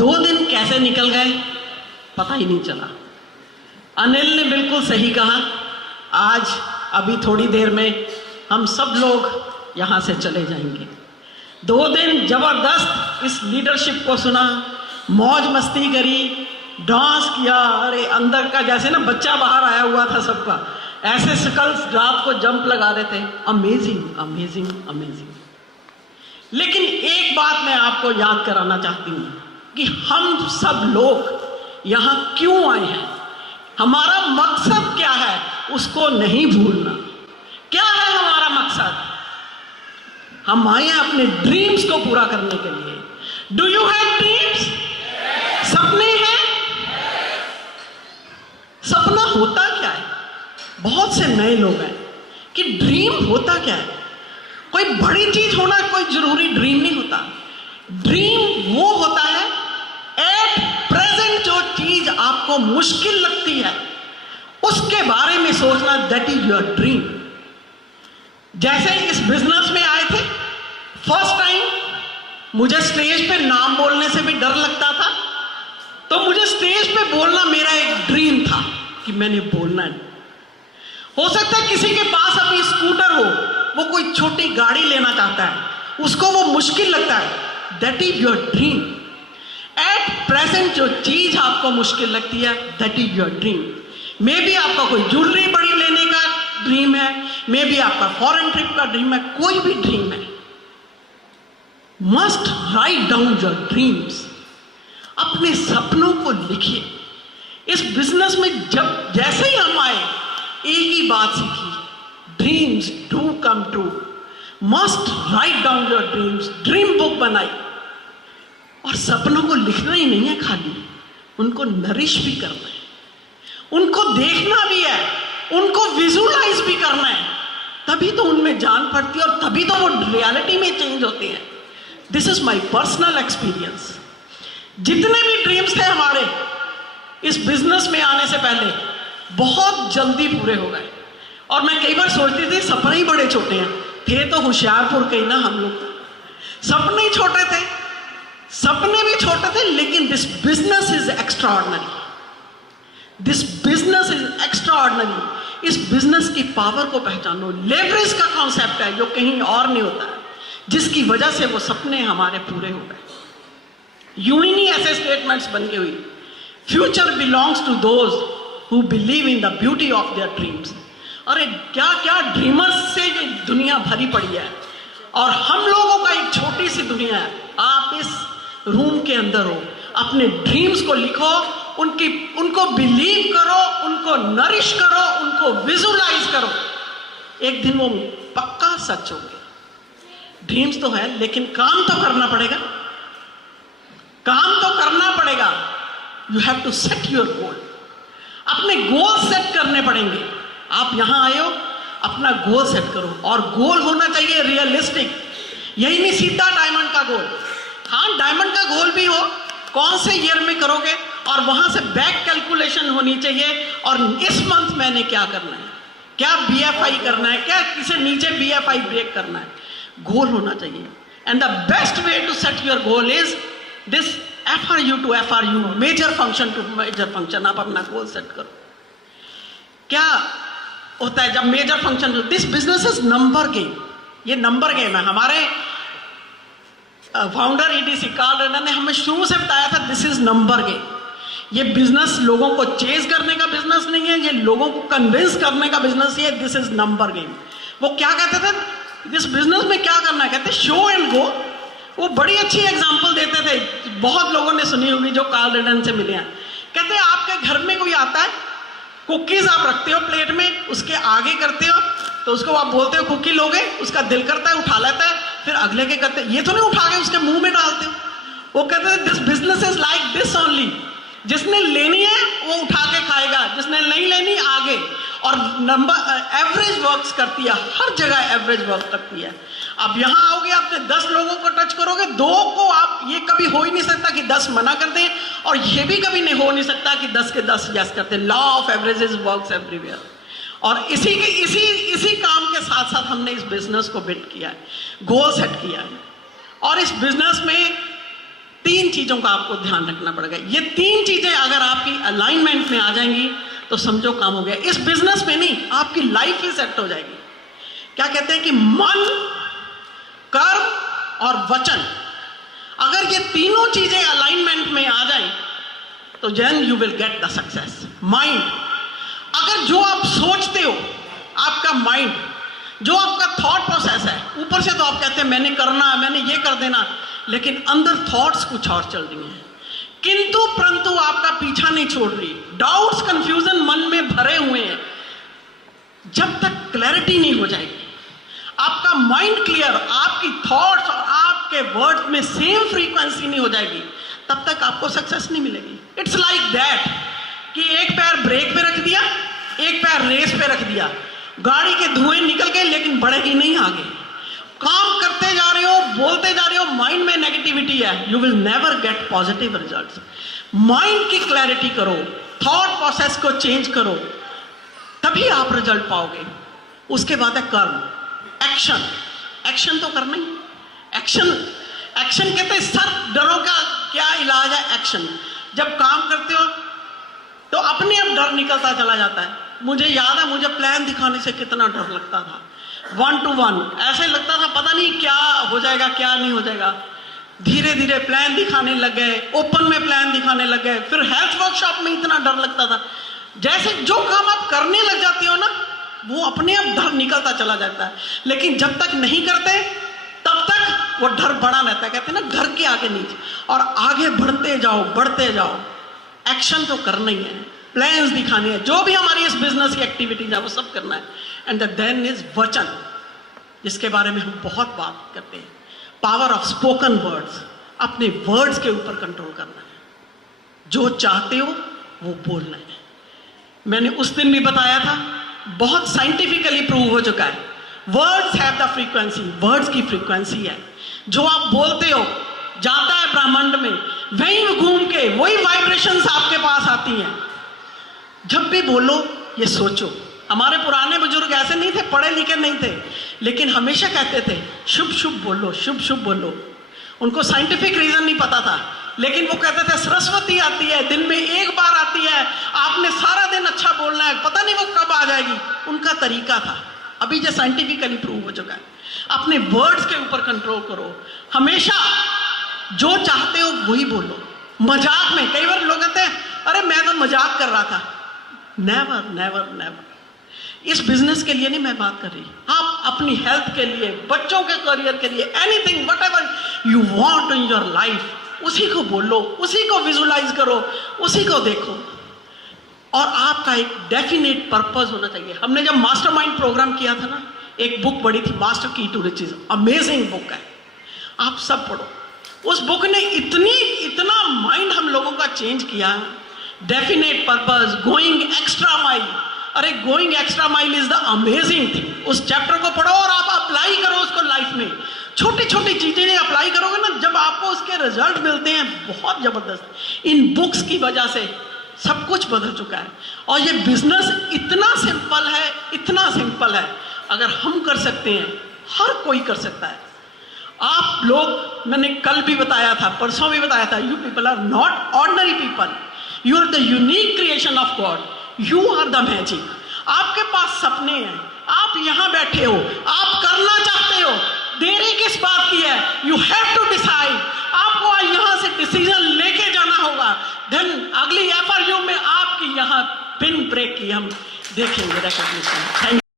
2 दिन कैसे निकल गए पता ही नहीं चला। अनिल ने बिल्कुल सही कहा, आज अभी थोड़ी देर में हम सब लोग यहाँ से चले जाएंगे। 2 दिन जबरदस्त इस लीडरशिप को सुना, मौज मस्ती करी, डांस किया। अरे अंदर का जैसे ना बच्चा बाहर आया हुआ था सबका, ऐसे स्कल्स रात को जंप लगा रहे थे। Amazing amazing amazing. लेकिन एक बात मैं आपको याद कराना चाहती हूँ कि हम सब लोग यहाँ क्यों आए हैं, हमारा मकसद क्या है, उसको नहीं भूलना। क्या है हमारा मकसद? हम आए हैं अपने ड्रीम्स को पूरा करने के लिए। Do you have dreams? सपने हैं? सपना होता क्या है? बहुत से नए लोग हैं कि ड्रीम होता क्या है। कोई बड़ी चीज होना कोई जरूरी ड्रीम नहीं होता। ड्रीम वो होता है एट प्रेजेंट जो चीज आपको मुश्किल लगती है उसके बारे में सोचना, दैट इज योर ड्रीम। जैसे इस बिजनेस में आए थे, फर्स्ट टाइम मुझे स्टेज पे नाम बोलने से भी डर लगता था, तो मुझे स्टेज पे बोलना मेरा एक ड्रीम था कि मैंने बोलना है। हो सकता है किसी के पास अभी स्कूटर हो, वो कोई छोटी गाड़ी लेना चाहता है, उसको वो मुश्किल लगता है, that is your dream. At present जो चीज आपको मुश्किल लगती है, that is your dream. May be आपका कोई ज्वेलरी बड़ी लेने का ड्रीम है, मे बी आपका फॉरेन ट्रिप का ड्रीम है, कोई भी ड्रीम है। Must write down your dreams. अपने सपनों को लिखिए। इस बिजनेस में जब जैसे ही हम आए, एक ही बात सीखी, dreams do come true. Must write down your dreams. Dream book बनाई, और सपनों को लिखना ही नहीं है खाली, उनको नरिश भी करना है, उनको देखना भी है, उनको विजुअलाइज भी करना है। तभी तो उनमें जान पड़ती है और तभी तो वो रियलिटी में चेंज होते हैं। This is my personal experience. जितने भी ड्रीम्स थे हमारे इस बिजनेस में आने से पहले, बहुत जल्दी पूरे हो गए। और मैं कई बार सोचती थी सपने ही बड़े छोटे हैं। थे तो होशियारपुर के ही ना हम लोग, सपने ही छोटे थे, सपने भी छोटे थे, लेकिन this business is extraordinary. This business is extraordinary. इस बिजनेस की पावर को पहचानो। लेवरेज का कॉन्सेप्ट है जो कहीं और नहीं होता है, जिसकी वजह से वो सपने हमारे पूरे हो गए। यूं ही नहीं ऐसे स्टेटमेंट्स बन के हुई, future belongs to those who believe in the beauty of their dreams. अरे क्या क्या ड्रीमर्स से ये दुनिया भरी पड़ी है, और हम लोगों का एक छोटी सी दुनिया है। आप इस रूम के अंदर हो, अपने ड्रीम्स को लिखो, उनको बिलीव करो, उनको नरिश करो, उनको विजुअलाइज करो। एक दिन वो पक्का सच होंगे। ड्रीम्स तो है, लेकिन काम तो करना पड़ेगा, काम तो करना पड़ेगा। You have to set your goal. अपने गोल सेट करने पड़ेंगे। आप यहां आए हो, अपना गोल सेट करो, और गोल होना चाहिए रियलिस्टिक। यही नहीं सीधा डायमंड का गोल। हाँ, डायमंड का गोल भी हो, कौन से ईयर में करोगे, और वहां से बैक कैलकुलेशन होनी चाहिए। और इस मंथ मैंने क्या करना है, क्या बीएफआई करना है, क्या किसे नीचे बीएफआई ब्रेक करना है, गोल होना चाहिए। And the best way to set your goal is this FRU to FRU, major function to major function. आप अपना गोल सेट करो। क्या होता है जब major function, this business is number game. ये नंबर गेम है। हमारे फाउंडर EDC कार्ल रेनर ने हमें शुरू से बताया था, दिस इज नंबर गेम। ये बिजनेस लोगों को चेज करने का बिजनेस नहीं है, ये लोगों को कन्विंस करने का बिजनेस है। This is number game. वो क्या कहते थे, इस बिजनेस में क्या करना है, कहते शो एंड गो। वो बड़ी अच्छी एग्जांपल देते थे, बहुत लोगों ने सुनी होगी जो कार्ल रेनर से मिले हैं। कहते हैं आपके घर में कोई आता है, कुकीज आप रखते हो प्लेट में, उसके आगे करते हो, तो उसको आप बोलते हो कुकी लोगे, उसका दिल करता है, उठा लेता है, फिर अगले के करते ये तो नहीं उठा के उसके मुंह में डालते हो। वो कहते हैं this business is like this only. जिसने लेनी है वो उठा के खाएगा, जिसने नहीं लेनी आगे। और नंबर एवरेज वर्क्स करती है, हर जगह एवरेज वर्क करती है। अब यहां आओगे, आपने 10 लोगों को टच करोगे, 2 को आप, ये कभी हो ही नहीं सकता कि 10 मना कर दें, और ये भी कभी नहीं हो नहीं सकता कि 10 के 10 यस करते। Law of averages works everywhere. और इसी काम के साथ साथ हमने इस बिजनेस को बिल्ड किया है, गोल सेट किया है। और इस बिजनेस में 3 चीजों का आपको ध्यान रखना पड़ेगा। ये 3 चीजें अगर आपकी अलाइनमेंट में आ जाएंगी तो समझो काम हो गया। इस बिजनेस में नहीं, आपकी लाइफ ही सेट हो जाएगी। क्या कहते हैं कि मन, कर्म और वचन, अगर ये तीनों चीजें अलाइनमेंट में आ जाएं तो then you will get the success. Mind, अगर जो आप सोचते हो, आपका माइंड, जो आपका थॉट प्रोसेस है, ऊपर से तो आप कहते हैं मैंने करना, मैंने ये कर देना, लेकिन अंदर थॉट्स कुछ और चल रही हैं, किंतु परंतु आपका पीछा नहीं छोड़ रही, डाउट्स कंफ्यूजन मन में भरे हुए हैं। जब तक क्लैरिटी नहीं हो जाएगी, आपका माइंड क्लियर, आपकी थॉट्स और आपके वर्ड्स में सेम फ्रीक्वेंसी नहीं हो जाएगी, तब तक आपको सक्सेस नहीं मिलेगी। इट्स लाइक दैट कि एक पैर ब्रेक पे रख दिया, एक पैर रेस पे रख दिया, गाड़ी के धुएं निकल गए लेकिन बढ़ेगी नहीं आगे। काम करते जा रहे हो, बोलते जा रहे हो, माइंड में नेगेटिविटी है, you will never get positive results. Mind की क्लैरिटी करो, थॉट प्रोसेस को चेंज करो, तभी आप रिजल्ट पाओगे। उसके बाद है कर्म, एक्शन। एक्शन तो करना ही, एक्शन कहते हैं सब डरों का क्या इलाज है, एक्शन। जब काम करते हो तो अपने आप डर निकलता चला जाता है। मुझे याद है, मुझे प्लान दिखाने से कितना डर लगता था, 1 to 1 ऐसे लगता था पता नहीं क्या हो जाएगा क्या नहीं हो जाएगा। धीरे धीरे प्लान दिखाने लग गए, ओपन में प्लान दिखाने लग गए, फिर हेल्थ वर्कशॉप में इतना डर लगता था। जैसे जो काम आप करने लग जाते हो ना, वो अपने आप डर निकलता चला जाता है, लेकिन जब तक नहीं करते तब तक वो डर बड़ा रहता है। कहते हैं ना, घर के आगे नीचे, और आगे बढ़ते जाओ, बढ़ते जाओ। एक्शन तो करना ही है, प्लान्स दिखाने हैं, जो भी हमारी इस बिजनेस की एक्टिविटीज है वो सब करना है। एंड देन इज वचन, जिसके बारे में हम बहुत बात करते हैं, पावर ऑफ स्पोकन वर्ड्स। अपने वर्ड्स के ऊपर कंट्रोल करना है, जो चाहते हो वो बोलना है। मैंने उस दिन भी बताया था, बहुत साइंटिफिकली प्रूव हो चुका है, words have the frequency, words की फ्रीक्वेंसी है। जो आप बोलते हो जाता है ब्रह्मांड में, वहीं घूम के वही वाइब्रेशंस आपके पास आती हैं। जब भी बोलो ये सोचो। हमारे पुराने बुजुर्ग ऐसे नहीं थे, पढ़े लिखे नहीं थे, लेकिन हमेशा कहते थे शुभ शुभ बोलो, शुभ शुभ बोलो। उनको साइंटिफिक रीजन नहीं पता था, लेकिन वो कहते थे सरस्वती आती है, दिन में एक बार आती है, आपने सारा दिन अच्छा बोलना है, पता नहीं वो कब आ जाएगी। उनका तरीका था, अभी जो साइंटिफिकली प्रूव हो चुका है। अपने वर्ड्स के ऊपर कंट्रोल करो, हमेशा जो चाहते हो वही बोलो। मजाक में, कई बार लोग कहते हैं अरे मैं तो मजाक कर रहा था। Never never never. इस बिजनेस के लिए नहीं मैं बात कर रही, आप अपनी हेल्थ के लिए, बच्चों के करियर के लिए, anything what ever you want in your life, उसी को बोलो, उसी को विजुलाइज करो, उसी को देखो, और आपका एक डेफिनेट पर्पस होना चाहिए। हमने जब मास्टरमाइंड प्रोग्राम किया था ना, एक बुक पढ़ी थी, मास्टर की टू रिचेज, अमेजिंग बुक है, आप सब पढ़ो। उस बुक ने इतना माइंड हम लोगों का चेंज किया। Definite purpose, going extra mile. अरे going extra mile is the amazing thing. उस चैप्टर को पढ़ो और आप अप्लाई करो उसको लाइफ में। छोटी छोटी चीजें अप्लाई करोगे ना, जब आपको उसके रिजल्ट मिलते हैं बहुत जबरदस्त। इन बुक्स की वजह से सब कुछ बदल चुका है, और ये बिजनेस इतना सिंपल है, इतना सिंपल है, अगर हम कर सकते हैं हर कोई कर सकता है। आप लोग, मैंने कल भी बताया था, परसों भी बताया था, you people are not ordinary people, you are the unique creation of God, you are the magic. आपके पास सपने हैं, आप यहां बैठे हो, आप करना चाहते हो, देरी किस बात की है? You have to decide. आपको यहां से डिसीजन लेके जाना होगा, देन अगली FRU में आपकी यहां पिन ब्रेक की हम देखेंगे रिकॉग्निशन। Thank you.